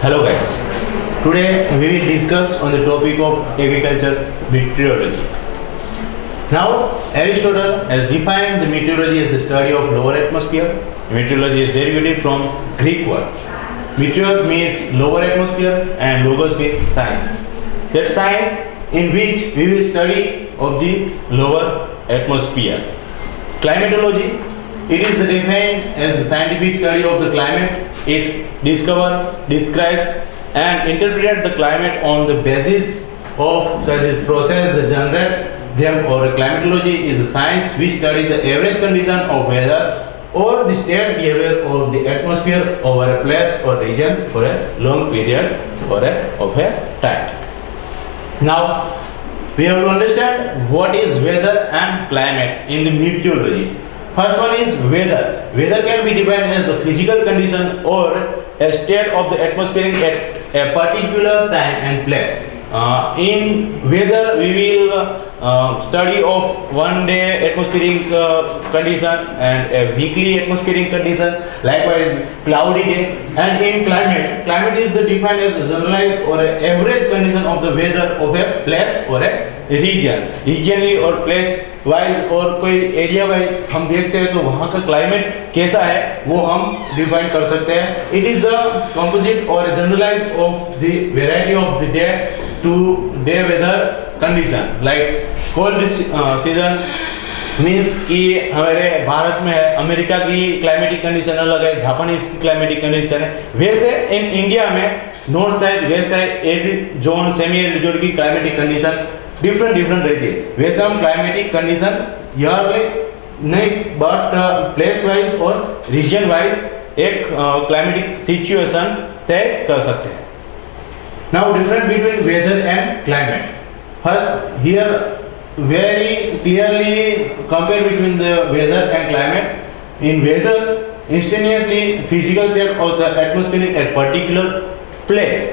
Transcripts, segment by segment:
Hello guys, today we will discuss on the topic of agriculture meteorology. Now Aristotle has defined the meteorology as the study of lower atmosphere. Meteorology is derivative from Greek word. Meteor means lower atmosphere and logos means science. That science in which we will study of the lower atmosphere. Climatology, it is defined as the scientific study of the climate. It discovers, describes and interprets the climate on the basis of this process that generate them. Or climatology is the science which study the average condition of weather or the state behavior of the atmosphere over a place or region for a long period or of a time. Now we have to understand what is weather and climate in the meteorology. First one is weather. Weather can be defined as the physical condition or a state of the atmosphere at a particular time and place. In weather we will study of one day atmospheric condition and a weekly atmospheric condition, likewise cloudy day. And in climate is the defined as a generalized or a average condition of the weather of a place or a region regionally और place wise और कोई area wise हम देखते हैं तो वहाँ का climate कैसा है वो हम डिफाइन कर सकते हैं. इट इज द कंपोजिट और generalise of the variety of the day to day weather condition. Like cold season means कि हमारे भारत में है, अमेरिका की क्लाइमेटिक कंडीशन अलग है, जापानीज की क्लाइमेटिक कंडीशन है. वैसे इन इंडिया में north side west side arid zone semi arid zone की क्लाइमेटिक कंडीशन डिफरेंट रहती है. वैसे हम क्लाइमेटिक कंडीशन यहाँ पे नहीं बट प्लेस वाइज और रीजन वाइज एक क्लाइमेटिक सिचुएशन तय कर सकते हैं. Now difference between weather and climate. First here very clearly compare between the weather and climate. In weather, instantaneously physical state of the atmosphere at particular place,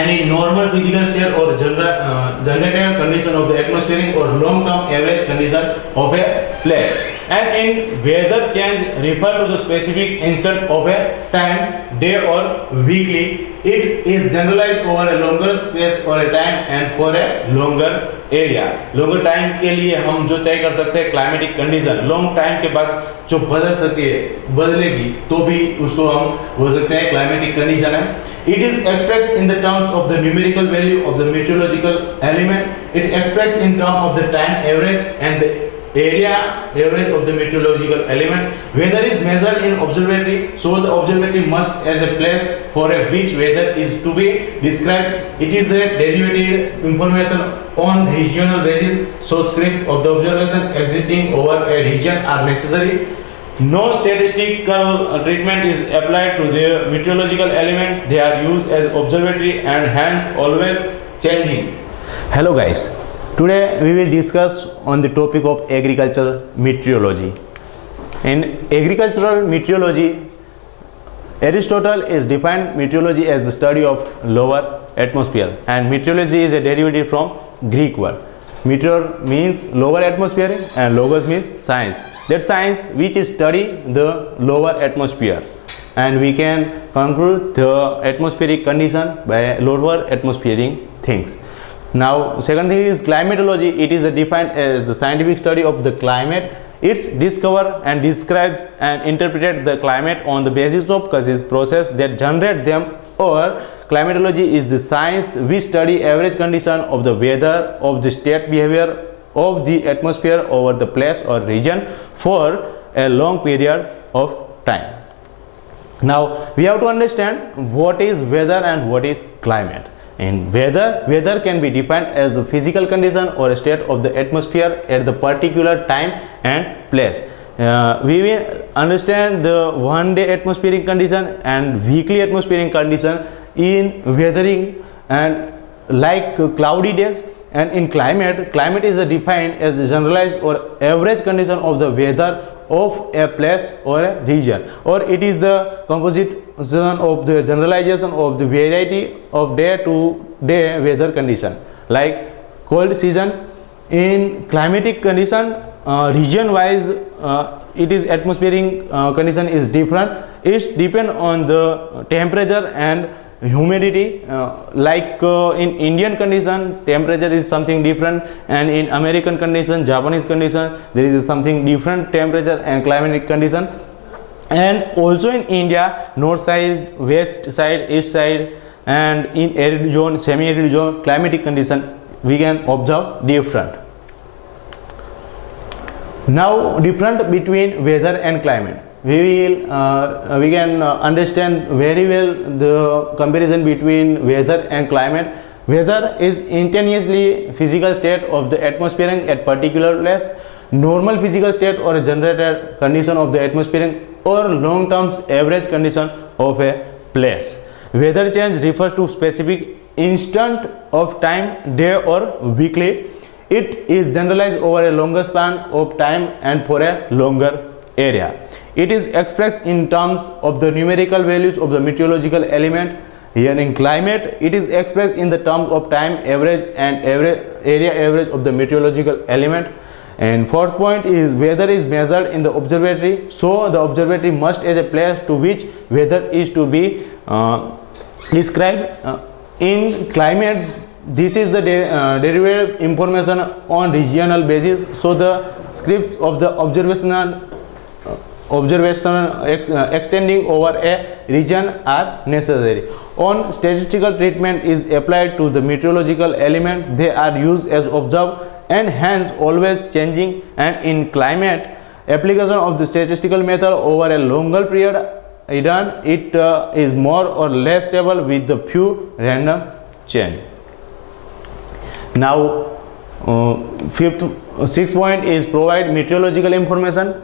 and in normal physical state or generated condition of the atmosphere or long-term average condition of a place. And in weather change refer to the specific instant of a time, day or weekly. It is generalized over a longer space or a time and for a longer area. Longer time के लिए हम जो तय कर सकते हैं climatic condition, long time के बाद जो बदल सकती है बदलेगी तो भी उसको हम बोल सकते हैं क्लाइमेटिक कंडीशन है. It is expressed in the terms of the numerical value of the meteorological element. It expressed in terms of the time average and the area average of the meteorological element. Weather is measured in observatory, so the observatory must as a place for a which weather is to be described. It is a derivative information on regional basis, so script of the observation existing over a region are necessary. No statistical treatment is applied to the meteorological element. They are used as observatory and hence always changing. Hello guys. Today we will discuss on the topic of agricultural meteorology. In agricultural meteorology, Aristotle is defined meteorology as the study of lower atmosphere, and meteorology is a derivative from Greek word. Meteor means lower atmosphere and logos means science. That science which is study the lower atmosphere, and we can conclude the atmospheric condition by lower atmospheric things. Now second thing is climatology. It is defined as the scientific study of the climate. It's discover and describes and interpret the climate on the basis of causes process that generate them. Or climatology is the science we study average condition of the weather of the state behavior of the atmosphere over the place or region for a long period of time. Now we have to understand what is weather and what is climate. In weather can be defined as the physical condition or a state of the atmosphere at the particular time and place. We will understand the one day atmospheric condition and weekly atmospheric condition in weathering and like cloudy days. And in climate is defined as the generalized or average condition of the weather of a place or a region, or it is the composition of the generalization of the variety of day to day weather condition. Like cold season, in climatic condition region wise it is atmospheric condition is different. It depend on the temperature and humidity, in Indian condition temperature is something different, and in American condition, Japanese condition, there is something different temperature and climatic condition. And also in India, north side, west side, east side, and in arid zone, semi-arid zone, climatic condition we can observe different. Now, different between weather and climate. We can understand very well the comparison between weather and climate. Weather is instantaneously physical state of the atmosphere at particular place, normal physical state or generated condition of the atmosphere, or long term average condition of a place. Weather change refers to specific instant of time, day or weekly. It is generalized over a longer span of time and for a longer area. It is expressed in terms of the numerical values of the meteorological element. Here in climate, it is expressed in the terms of time average and area average of the meteorological element. And fourth point is weather is measured in the observatory, so the observatory must as a place to which weather is to be described. In climate, this is the derived information on regional basis, so the scripts of the observation extending over a region are necessary. On statistical treatment is applied to the meteorological element, they are used as observed and hence always changing. And in climate, application of the statistical method over a longer period is more or less stable with the few random change. Now, sixth point is provide meteorological information,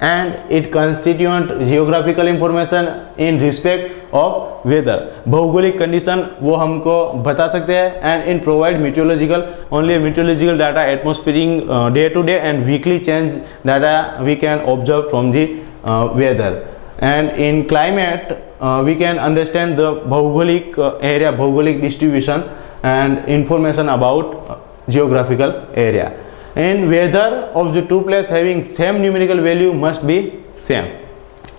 and it constituent geographical information in respect of weather. भौगोलिक condition वो हमको बता सकते हैं, and in provide meteorological only meteorological data, atmospheric day to day and weekly change data we can observe from the weather. And in climate we can understand the भौगोलिक area, भौगोलिक distribution and information about geographical area. In weather of the two places having same numerical value must be same,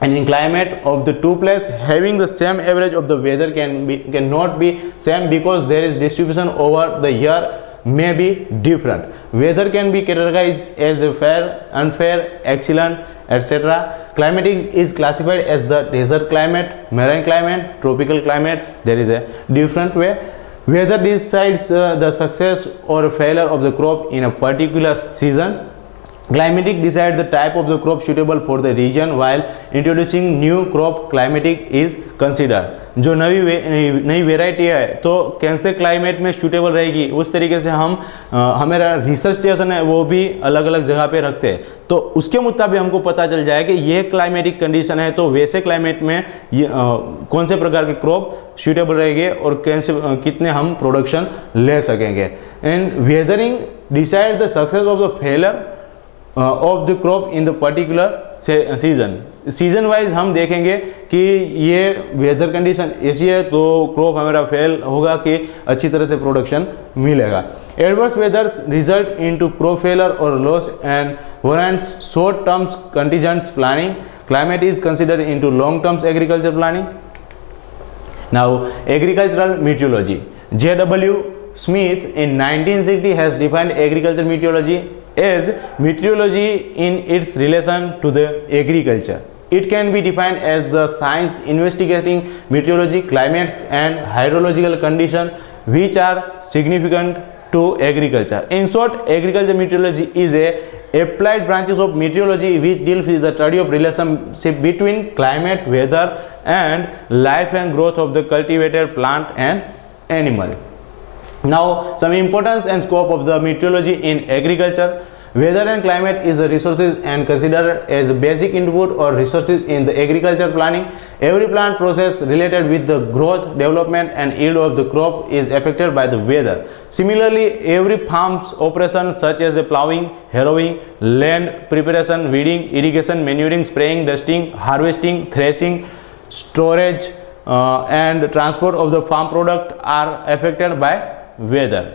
and in climate of the two places having the same average of the weather cannot be same, because there is distribution over the year may be different. Weather can be categorized as a fair, unfair, excellent, etc. Climatic is classified as the desert climate, marine climate, tropical climate. There is a different way. Weather decides the success or failure of the crop in a particular season. Climatic decides the type of the crop suitable for the region, while introducing new crop climatic is considered. जो नई variety है तो कैसे climate में suitable रहेगी, उस तरीके से हम हमारा रिसर्च स्टेशन है वो भी अलग अलग जगह पे रखते हैं, तो उसके मुताबिक हमको पता चल जाए कि ये क्लाइमेटिक कंडीशन है तो वैसे क्लाइमेट में कौन से प्रकार के क्रॉप सूटेबल रहेंगे और कैसे कितने हम प्रोडक्शन ले सकेंगे. And weathering decide the success of the failure of the crop in the particular season. Season wise हम देखेंगे कि ये वेदर कंडीशन ऐसी है तो क्रॉप हमारा फेल होगा कि अच्छी तरह से प्रोडक्शन मिलेगा. Adverse weather result into crop failure और loss and warrants short terms contingents planning. Climate is considered into long terms agriculture planning. Now agricultural meteorology. J.W. Smith in 1960 has defined agricultural meteorology as meteorology in its relation to the agriculture. It can be defined as the science investigating meteorology, climates and hydrological conditions which are significant to agriculture. In short, agricultural meteorology is a applied branches of meteorology which deals with the study of relationship between climate, weather and life and growth of the cultivated plant and animal. Now, some importance and scope of the meteorology in agriculture. Weather and climate is the resources and considered as a basic input or resources in the agriculture planning. Every plant process related with the growth, development and yield of the crop is affected by the weather. Similarly, every farm's operation such as plowing, harrowing, land preparation, weeding, irrigation, manuring, spraying, dusting, harvesting, threshing, storage and transport of the farm product are affected by weather.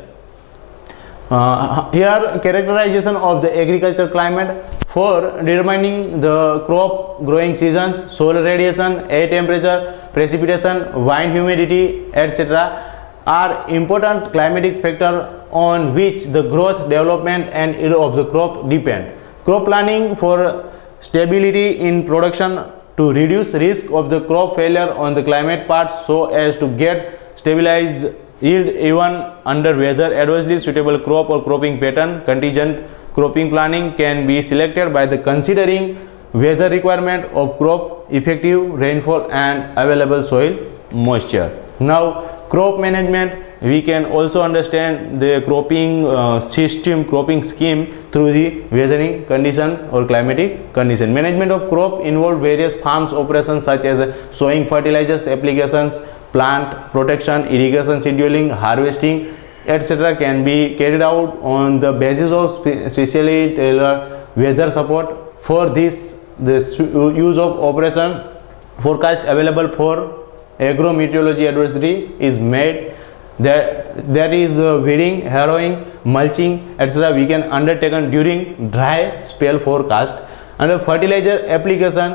Here characterization of the agriculture climate. for determining the crop growing seasons, solar radiation, air temperature, precipitation, wind humidity, etc. are important climatic factors on which the growth, development and yield of the crop depend. Crop planning for stability in production to reduce risk of the crop failure on the climate part so as to get stabilized yield even under weather adversely suitable crop or cropping pattern. Contingent cropping planning can be selected by the considering weather requirement of crop, effective rainfall and available soil moisture. Now crop management, we can also understand the cropping scheme through the weathering condition or climatic condition. Management of crop involve various farms operations such as sowing, fertilizers applications, plant protection, irrigation scheduling, harvesting, etc. can be carried out on the basis of specially tailored weather support. For this, the use of operation forecast available for agro-meteorology advisory is made. There is weeding, harrowing, mulching, etc. we can undertaken during dry spell forecast. Under fertilizer application,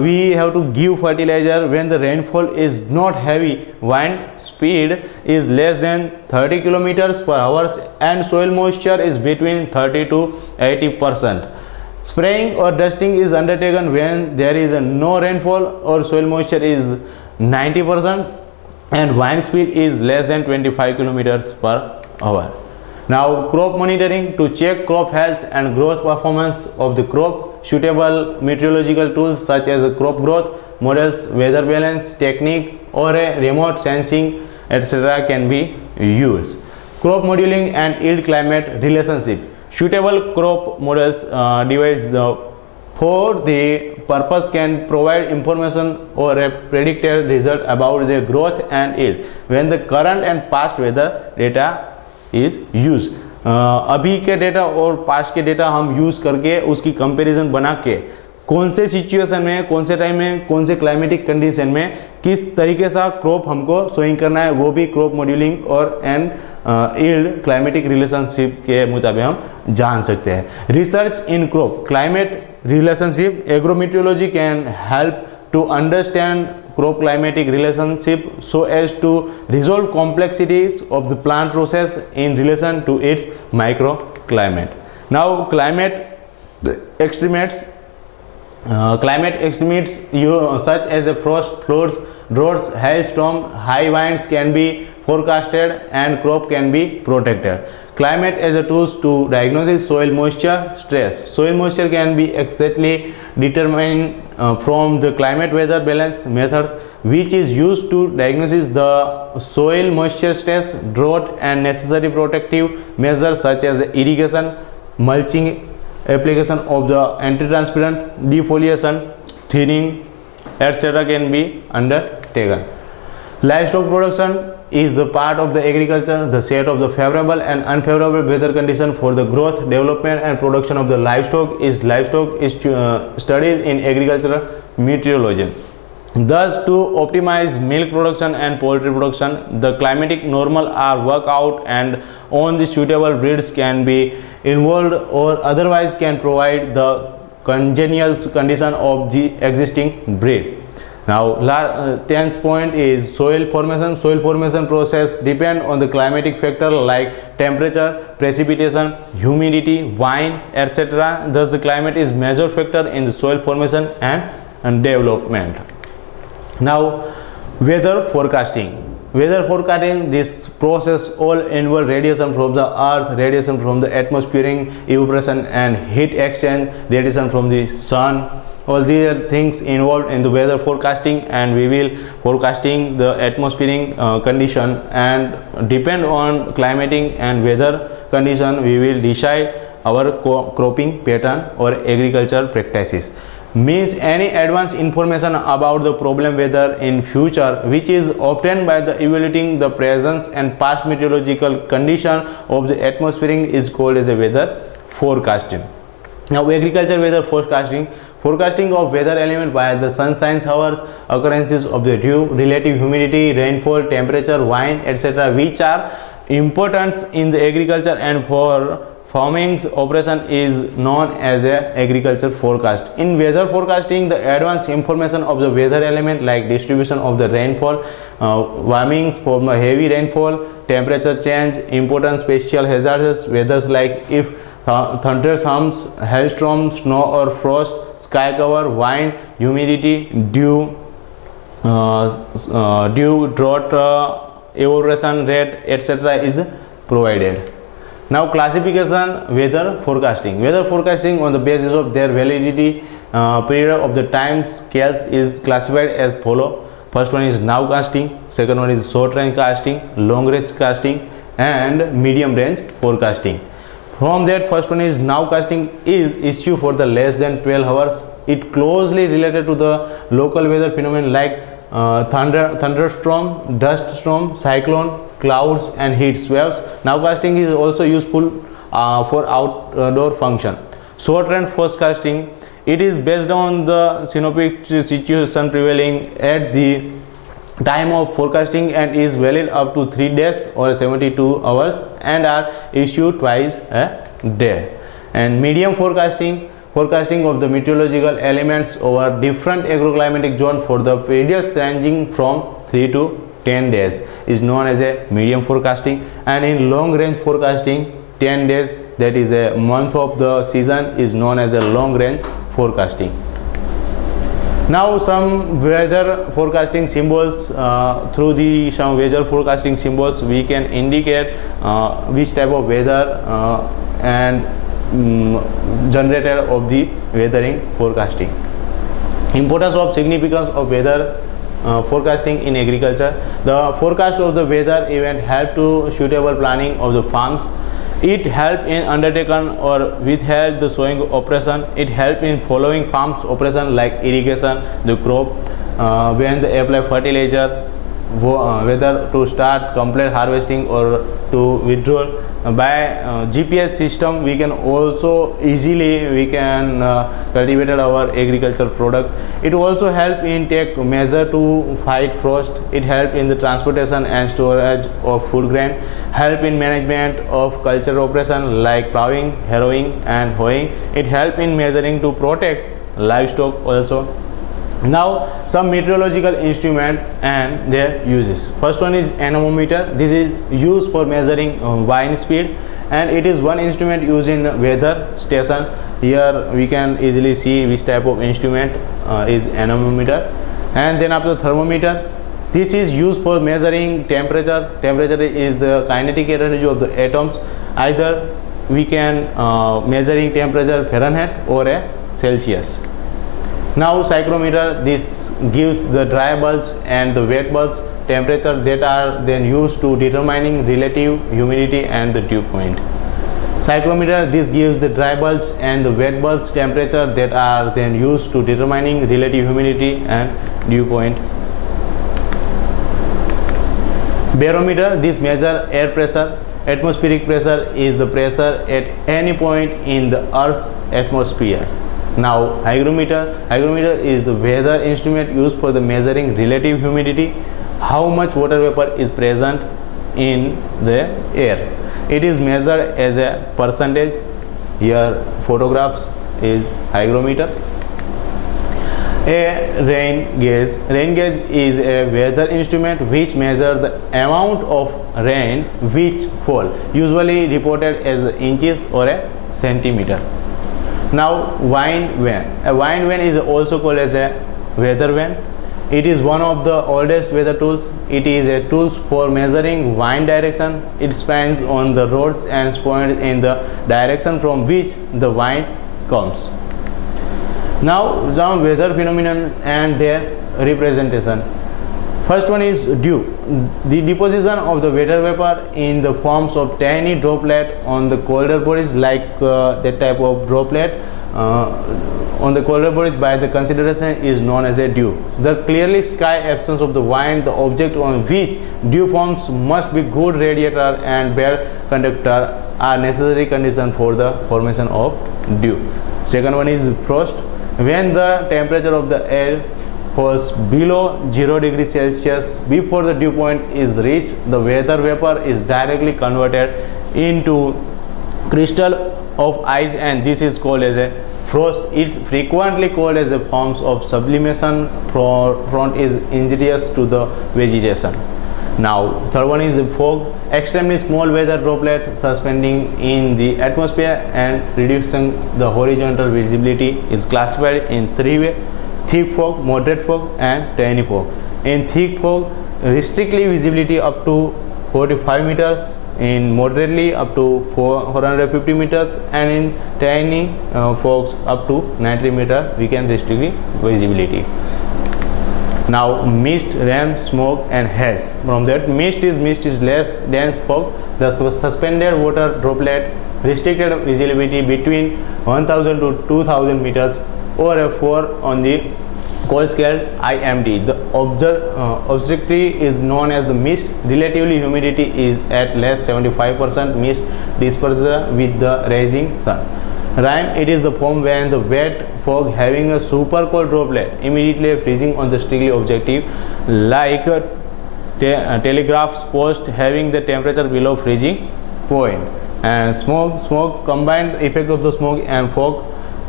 we have to give fertilizer when the rainfall is not heavy, wind speed is less than 30 km per hour and soil moisture is between 30 to 80%. Spraying or dusting is undertaken when there is no rainfall or soil moisture is 90% and wind speed is less than 25 km per hour. Now crop monitoring to check crop health and growth performance of the crop. Suitable meteorological tools such as crop growth models, weather balance technique or a remote sensing, etc. can be used. Crop modeling and yield climate relationship. Suitable crop models device for the purpose can provide information or a predicted result about the growth and yield when the current and past weather data is used. अभी के data और past के data हम use करके उसकी comparison बना के कौन से सिचुएशन में, कौन से टाइम में, कौन से क्लाइमेटिक कंडीशन में किस तरीके से क्रॉप हमको सोइंग करना है, वो भी क्रॉप मॉड्यूलिंग और एंड यील्ड क्लाइमेटिक रिलेशनशिप के मुताबिक हम जान सकते हैं. Research in crop climate relationship. Agrometeorology can help to understand crop climatic relationship so as to resolve complexities of the plant process in relation to its microclimate. Now climate extremes such as the frost, floods, droughts, hailstorm, high winds can be forecasted and crop can be protected. Climate as a tool to diagnose soil moisture stress. Soil moisture can be exactly determined from the climate weather balance methods which is used to diagnose the soil moisture stress, drought and necessary protective measures such as irrigation, mulching, application of the anti-transpirant, defoliation, thinning, etc. can be undertaken. Livestock production is the part of the agriculture, the set of the favorable and unfavorable weather condition for the growth, development and production of the livestock is studied in agricultural meteorology. Thus, to optimize milk production and poultry production, the climatic normal are worked out and on the suitable breeds can be involved or otherwise can provide the congenial condition of the existing breed. Now, 10th point is soil formation. Soil formation process depend on the climatic factor like temperature, precipitation, humidity, wind, etc. Thus, the climate is major factor in the soil formation and development. Now, weather forecasting. Weather forecasting, this process all involve radiation from the earth, radiation from the atmospheric evaporation and heat exchange, radiation from the sun. All these are things involved in the weather forecasting, and we will forecasting the atmospheric condition, and depend on climatic and weather condition we will decide our cropping pattern or agriculture practices. Means any advanced information about the problem weather in future which is obtained by the evaluating the presence and past meteorological condition of the atmosphere is called as a weather forecasting. Now, agriculture weather forecasting. Forecasting of weather element by the sunshine hours, occurrences of the dew, relative humidity, rainfall, temperature, wind, etc. which are important in the agriculture and for farming's operation is known as a agriculture forecast. In weather forecasting, the advanced information of the weather element like distribution of the rainfall, warmings from the heavy rainfall, temperature change, important special hazardous weathers like if thunderstorms, hailstorms, snow or frost, sky cover, wind, humidity, dew, drought, evaporation rate, etc. is provided. Now classification weather forecasting. Weather forecasting on the basis of their validity period of the time scales is classified as follow. First one is nowcasting, second one is short range casting, long range casting and medium range forecasting. From that, first one is nowcasting is issued for the less than 12 hours. It closely related to the local weather phenomenon like thunderstorm, dust storm, cyclone, clouds and heat waves. Nowcasting is also useful for outdoor function. Short range forecasting, it is based on the synoptic situation prevailing at the time of forecasting and is valid up to 3 days or 72 hours and are issued twice a day. And medium forecasting, forecasting of the meteorological elements over different agroclimatic zones for the periods ranging from 3 to 10 days is known as a medium forecasting. And in long range forecasting, 10 days, that is a month of the season, is known as a long range forecasting. Now some weather forecasting symbols, through the some weather forecasting symbols we can indicate which type of weather and generator of the weathering forecasting. Importance of significance of weather forecasting in agriculture. The forecast of the weather event help to suitable planning of the farms. It help in undertaken or withheld the sowing operation. It help in following farms operation like irrigation, the crop, when they apply fertilizer, whether to start complete harvesting or to withdraw. By GPS system we can also easily cultivate our agricultural product. It also help in take measure to fight frost. It help in the transportation and storage of food grain, help in management of cultural operation like plowing, harrowing and hoeing. It help in measuring to protect livestock also. Now some meteorological instrument and their uses. First one is anemometer. This is used for measuring wind speed and it is one instrument used in weather station. Here we can easily see which type of instrument is anemometer. And then after thermometer, this is used for measuring temperature. Temperature is the kinetic energy of the atoms. Either we can measuring temperature Fahrenheit or a Celsius. Now psychrometer, this gives the dry bulbs and the wet bulbs temperature that are then used to determining relative humidity and the dew point. Psychrometer, this gives the dry bulbs and the wet bulbs temperature that are then used to determining relative humidity and dew point. Barometer, this measure air pressure. Atmospheric pressure is the pressure at any point in the Earth's atmosphere. Now hygrometer is the weather instrument used for the measuring relative humidity, how much water vapor is present in the air. It is measured as a percentage. Here photographs is hygrometer. A rain gauge. Rain gauge is a weather instrument which measures the amount of rain which fall, usually reported as inches or a centimeter. Now wind vane. A wind vane is also called as a weather vane. It is one of the oldest weather tools. It is a tool for measuring wind direction. It spans on the roads and points in the direction from which the wind comes. Now some weather phenomenon and their representation. First one is dew. The deposition of the water vapor in the forms of tiny droplet on the colder bodies, like that type of droplet on the colder bodies by the consideration is known as a dew. The clearly sky absence of the wind, the object on which dew forms must be good radiator and bad conductor are necessary conditions for the formation of dew. Second one is frost. When the temperature of the air falls below 0 degrees Celsius before the dew point is reached, the weather vapor is directly converted into crystal of ice, and this is called as a frost. It frequently called as a forms of sublimation. Front is injurious to the vegetation. Now third one is fog, extremely small weather droplet suspending in the atmosphere and reducing the horizontal visibility is classified in three ways: thick fog, moderate fog, and tiny fog. In thick fog, restrictly visibility up to 45 meters, in moderately up to 450 meters, and in tiny fogs up to 90 meters we can restrict visibility. Now mist, rain, smoke, and haze. From that, mist is less dense fog. The suspended water droplet restricted visibility between 1000 to 2000 meters or a 4 on the cold scale IMD. The obscurity is known as the mist. Relatively humidity is at less 75%. Mist disperses with the rising sun. Rime, it is the form when the wet fog having a super cold droplet immediately freezing on the strictly objective, like telegraphs post having the temperature below freezing point. And smoke combined effect of the smoke and fog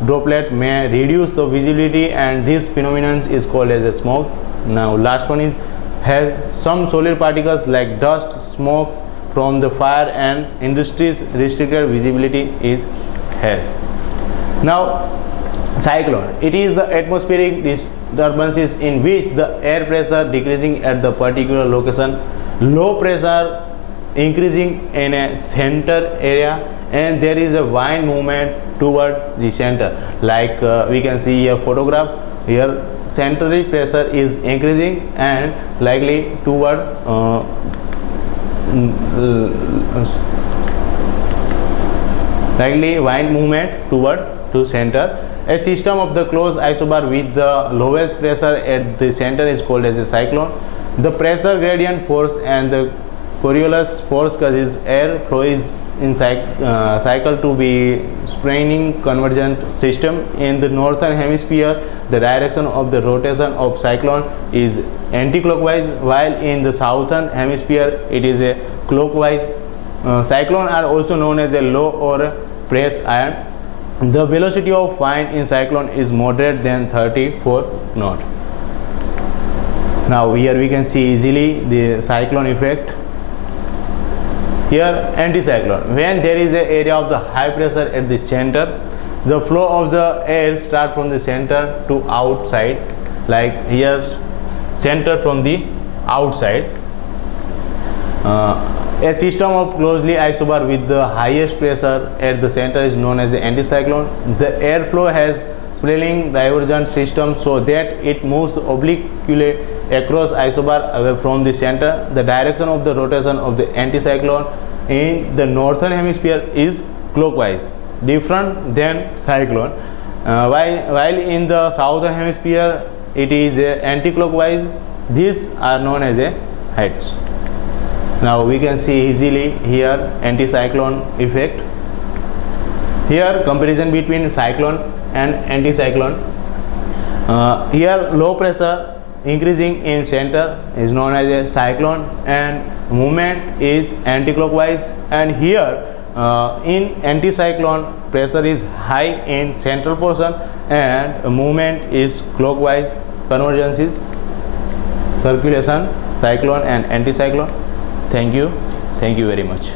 droplet may reduce the visibility, and this phenomenon is called as a smoke. Now last one is has some solid particles like dust, smokes from the fire and industries. Restricted visibility is haze. Now cyclone, it is the atmospheric disturbances in which the air pressure decreasing at the particular location, low pressure increasing in a center area, and there is a wind movement toward the center. Like we can see here photograph, here central pressure is increasing and likely toward likely wind movement toward to center. A system of the closed isobar with the lowest pressure at the center is called as a cyclone. The pressure gradient force and the Coriolis force causes air flow is in cycle to be spinning convergent system. In the northern hemisphere, the direction of the rotation of cyclone is anti-clockwise, while in the southern hemisphere it is a clockwise. Cyclones are also known as a low or press iron. The velocity of wind in cyclone is moderate than 34 knot. Now here we can see easily the cyclone effect. Here anticyclone, when there is an area of the high pressure at the center, the flow of the air start from the center to outside, like here center from the outside. A system of closely isobar with the highest pressure at the center is known as the anticyclone. The airflow has spiraling divergent system so that it moves obliquely across isobar away from the center. The direction of the rotation of the anticyclone in the northern hemisphere is clockwise, different than cyclone, while in the southern hemisphere it is anti-clockwise. These are known as a heights. Now we can see easily here anticyclone effect. Here comparison between cyclone and anticyclone. Here low pressure increasing in center is known as a cyclone and movement is anti-clockwise, and here in anticyclone pressure is high in central portion and movement is clockwise. Convergence is circulation, cyclone and anticyclone. Thank you very much.